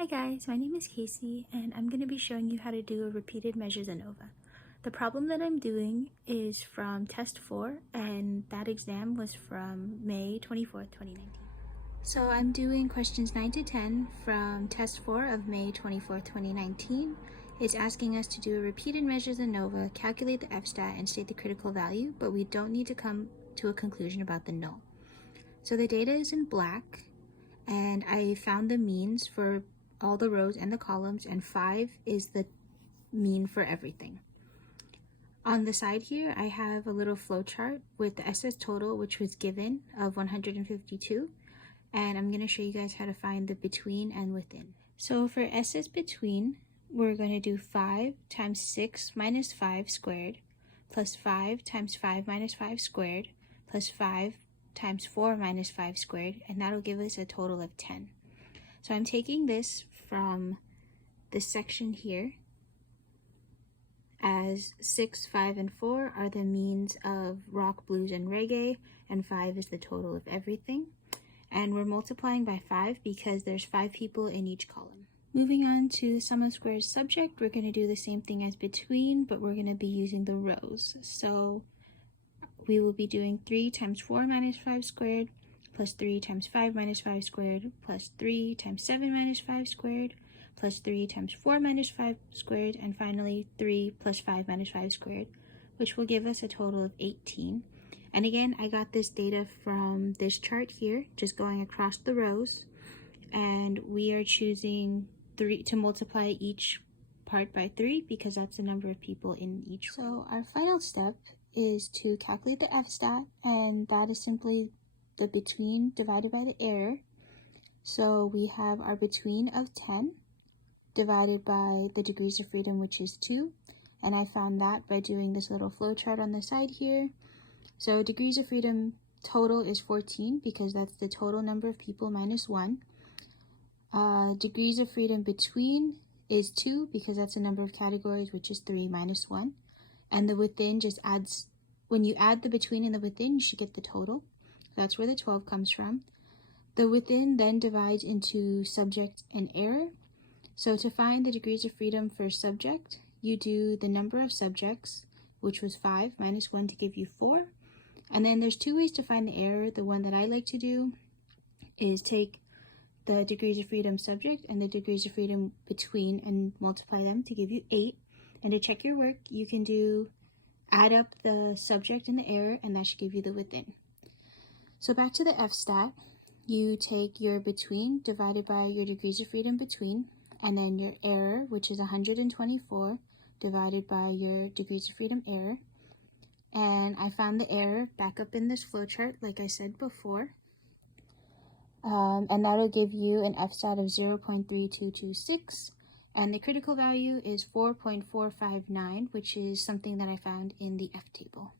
Hi guys, my name is Kasey and I'm going to be showing you how to do a repeated measures ANOVA. The problem that I'm doing is from test 4 and that exam was from May 24th, 2019. So I'm doing questions 9 to 10 from test 4 of May 24th, 2019. It's asking us to do a repeated measures ANOVA, calculate the F-stat, and state the critical value, but we don't need to come to a conclusion about the null. So the data is in black and I found the means for all the rows and the columns, and 5 is the mean for everything. On the side here, I have a little flow chart with the SS total, which was given, of 152, and I'm going to show you guys how to find the between and within. So for SS between, we're going to do 5 times 6 minus 5 squared, plus 5 times 5 minus 5 squared, plus 5 times 4 minus 5 squared, and that'll give us a total of 10. So I'm taking this from this section here as 6, 5, and 4 are the means of rock, blues, and reggae, and 5 is the total of everything. And we're multiplying by 5 because there's 5 people in each column. Moving on to sum of squares subject, we're going to do the same thing as between, but we're going to be using the rows. So we will be doing 3 times 4 minus 5 squared, plus 3 times 5 minus 5 squared, plus 3 times 7 minus 5 squared, plus 3 times 4 minus 5 squared, and finally 3 plus 5 minus 5 squared, which will give us a total of 18. And again, I got this data from this chart here, just going across the rows, and we are choosing 3 to multiply each part by 3 because that's the number of people in each row. So our final step is to calculate the F-stat, and that is simply the between divided by the error. So we have our between of 10 divided by the degrees of freedom, which is 2, and I found that by doing this little flow chart on the side here. So degrees of freedom total is 14 because that's the total number of people minus 1. Degrees of freedom between is 2 because that's the number of categories, which is 3 minus 1. And the within just adds, when you add the between and the within, you should get the total. That's where the 12 comes from. The within then divides into subject and error. So to find the degrees of freedom for subject, you do the number of subjects, which was 5 minus 1 to give you 4. And then there's 2 ways to find the error. The one that I like to do is take the degrees of freedom subject and the degrees of freedom between and multiply them to give you 8. And to check your work, you can add up the subject and the error, and that should give you the within. So back to the F-stat, you take your between divided by your degrees of freedom between, and then your error, which is 124, divided by your degrees of freedom error. And I found the error back up in this flowchart, like I said before. And that'll give you an F-stat of 0.3226. And the critical value is 4.459, which is something that I found in the F table.